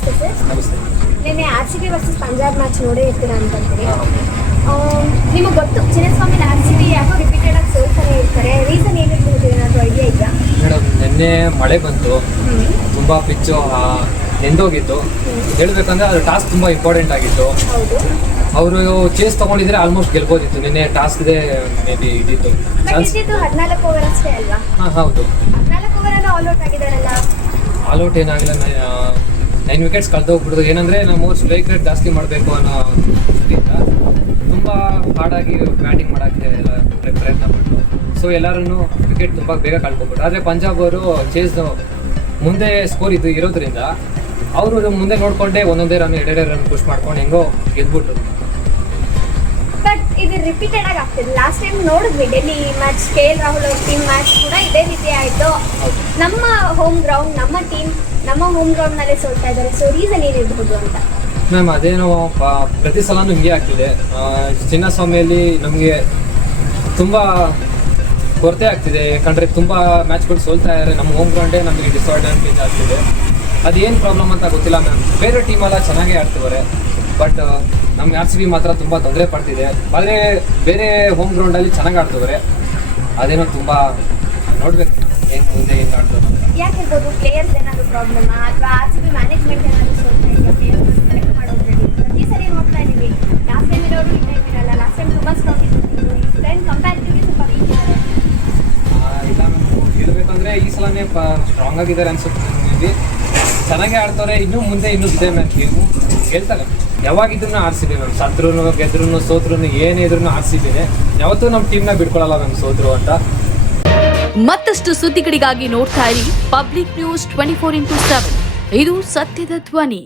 ನಮಸ್ತೆ ಸರ್. ನಮಸ್ತೆ. ನಿನ್ನೆ RCB ವರ್ಸಸ್ ಪಂಜಾಬ್ ಮ್ಯಾಚ್ ನೋಡೇ ಇರ್ತೀರಾ ಅನ್ಕೊಂತೀನಿ. ನಿಮಗೆ ಗೊತ್ತು ಚಿನ್ನಸ್ವಾಮಿ RCB ಯಾಕೋ ರಿಪೀಟೆಡ್ ಆಗಿ ಸೋಲ್ತಾನೆ ಇರ್ತಾರೆ. ರೀಸನ್ ಏನಿರ್ಬೋದು, ಏನಾದರೂ ಐಡಿಯಾ ಇದೆಯಾ? ಮೇಡಮ್, ನಿನ್ನೆ ಮಳೆ ಬಂತು, ತುಂಬ ಪಿಚ್ಚು ನೆಂದೋಗಿತ್ತು. ಹೇಳ್ಬೇಕಂದ್ರೆ ಅದು ಟಾಸ್ಕ್ ತುಂಬ ಇಂಪಾರ್ಟೆಂಟ್ ಆಗಿತ್ತು. ಹೌದು, ಅವರು ಚೇಸ್ ತಗೊಂಡಿದ್ರೆ ಆಲ್ಮೋಸ್ಟ್ ಗೆಲ್ಬೋದಿತ್ತು. ನಿನ್ನೆ ಟಾಸ್ಕ್ದೇ ಮೇ ಬಿ ಇದ್ದಿತ್ತು. 14 ಓವರ್ ಅಷ್ಟೇ ಅಲ್ವಾ? ಹಾಂ, ಹೌದು. 14 ಓವರ್ ಆಲ್ ಔಟ್ ಆಗಿದಾರಲ್ಲ. ಆಲ್ ಔಟ್ ಏನಾಗಿಲ್ಲ, 9 ವಿಕೆಟ್ಸ್ ಕಳೆದೋಗ್ಬಿಡ್ದು. ಏನಂದರೆ ನಾವು ಸ್ಟ್ರೈಕ್ ರೇಟ್ ಜಾಸ್ತಿ ಮಾಡಬೇಕು ಅನ್ನೋ ಇದರಿಂದ ತುಂಬ ಹಾರ್ಡಾಗಿ ಬ್ಯಾಟಿಂಗ್ ಮಾಡೋಕ್ಕೆ ಎಲ್ಲ ಪ್ರಯತ್ನ ಪಟ್ಟು, ಸೊ ಎಲ್ಲರೂ ವಿಕೆಟ್ ತುಂಬ ಬೇಗ ಕಳ್ಕೊಬಿಟ್ಟು. ಆದರೆ ಪಂಜಾಬ್ ಅವರು ಚೇಸ್ ಮುಂದೆ ಸ್ಕೋರ್ ಇರೋದ್ರಿಂದ ಅವರು ಮುಂದೆ ನೋಡಿಕೊಂಡೇ ಒಂದೊಂದೇ ರನ್ ಎರಡೇ ರನ್ ಪುಷ್ ಮಾಡ್ಕೊಂಡು ಹೆಂಗೋ ಗೆದ್ಬಿಟ್ರು. ಬಟ್ ಇದು ರಿಪೀಟೆಡ್ ಆಗಿ ಆಗ್ತಿದೆ. ಲಾಸ್ಟ್ ಟೈಮ್ ನೋಡಿದ್ವಿ ಡೆಲ್ಲಿ ಮ್ಯಾಚ್, KL ರಾಹುಲ್ ಅವ್ರ ಟೀಮ್ ಮ್ಯಾಚ್ ಕೂಡ ಇದೇ ರೀತಿ ಆಯಿತು. ನಮ್ಮ ಹೋಮ್ ಗ್ರೌಂಡ್, ನಮ್ಮ ಹೋಮ್ ಗ್ರೌಂಡ್ನಲ್ಲೇ ಸೋಲ್ತಾ ಇದ್ದಾರೆ. ಸೊ ರೀಸನ್ ಏನಿರ್ಬೋದು ಅಂತ? ಮ್ಯಾಮ್, ಅದೇನೋ ಪ್ರತಿ ಸಲನೂ ಹಿಂಗೆ ಆಗ್ತಿದೆ. ಚಿನ್ನಸ್ವಾಮಿಯಲ್ಲಿ ನಮಗೆ ತುಂಬ ಕೊರತೆ ಆಗ್ತಿದೆ. ಯಾಕಂದರೆ ತುಂಬ ಮ್ಯಾಚ್ಗಳು ಸೋಲ್ತಾ ಇದ್ದಾರೆ. ನಮ್ಮ ಹೋಮ್ ಗ್ರೌಂಡೇ ನಮಗೆ ಡಿಸ್ಅಡ್ವಾಂಟೇಜ್ ಆಗ್ತಿದೆ. ಅದೇನು ಪ್ರಾಬ್ಲಮ್ ಅಂತ ಗೊತ್ತಿಲ್ಲ ಮ್ಯಾಮ್. ಬೇರೆ ಟೀಮೆಲ್ಲ ಚೆನ್ನಾಗೇ ಆಡ್ತಿದ್ದಾರೆ, ಬಟ್ ನಮ್ಗೆ RCB ಮಾತ್ರ ತುಂಬ ತೊಂದರೆ ಪಡ್ತಿದೆ. ಆದರೆ ಬೇರೆ ಹೋಮ್ ಗ್ರೌಂಡಲ್ಲಿ ಚೆನ್ನಾಗಿ ಆಡ್ತಿದ್ದಾರೆ. ಅದೇನೋ ತುಂಬ ನೋಡ್ಬೇಕು ಮುಂದೆ ಏನು ಆಡ್ತಾರೆ ಅಂತ. ಯಾಕಿರ್ಬೋದು? ಪ್ಲೇಯರ್ಸ್ ಏನಾದರೂ ಪ್ರಾಬ್ಲಮ್ ಅಥವಾ RCB ಮ್ಯಾನೇಜ್ಮೆಂಟ್ ಏನಾದರೂ ಸೋಲ್ತಾ ಇದೆಯಾ? ಪ್ಲೇಯರ್ಸ್ ಸೆಲೆಕ್ಟ್ ಮಾಡೋದ್ರಲ್ಲಿ ಪ್ರತಿ ಸರಿ ನೋಡ್ತಾ ಇದ್ದೀವಿ. ಲಾಸ್ಟ್ ಟೈಮ್ ಇರೋರು ಈ ಟೈಮ್ ಇರಲ್ಲ. ಲಾಸ್ಟ್ ಟೈಮ್ ತುಂಬ ಸ್ಟ್ರಾಂಗ್ ಇತ್ತು, ಈ ಟೈಮ್ ಕಂಪ್ಯಾರಿಟಿವ್ಲಿ ಸ್ವಲ್ಪ ವೀಕ್ ಇದ್ದಾರೆ. ಇಲ್ಲ ಮ್ಯಾಮ್, ಹೇಳ್ಬೇಕಂದ್ರೆ ಈ ಸಲನೇ ಸ್ಟ್ರಾಂಗ್ ಆಗಿದ್ದಾರೆ ಅನ್ಸುತ್ತೆ. ಮೇ ಚೆನ್ನಾಗೇ ಆಡ್ತಾರೆ. ಇನ್ನೂ ಮುಂದೆ ಇದೆ ಮ್ಯಾಮ್. ಗೇಮು ಗೆಲ್ತಾರೆ. ಯಾವಾಗಿದ್ರು RCB ಮ್ಯಾಮ್. ಸತ್ರು ಗೆದ್ರು ಸೋತ್ರು ಏನೇ ಇದ್ರು RCBನೇ. ಯಾವತ್ತೂ ನಮ್ಮ ಟೀಮ್ನ ಬಿಡ್ಕೊಳ್ಳಲ್ಲ ಮ್ಯಾಮ್ ಸೋತ್ರು ಅಂತ. ಮತ್ತಷ್ಟು ಸುದ್ದಿಗಳಿಗಾಗಿ ನೋಡ್ತಾ ಇರಿ ಪಬ್ಲಿಕ್ ನ್ಯೂಸ್ 24x7. ಇದು ಸತ್ಯದ ಧ್ವನಿ.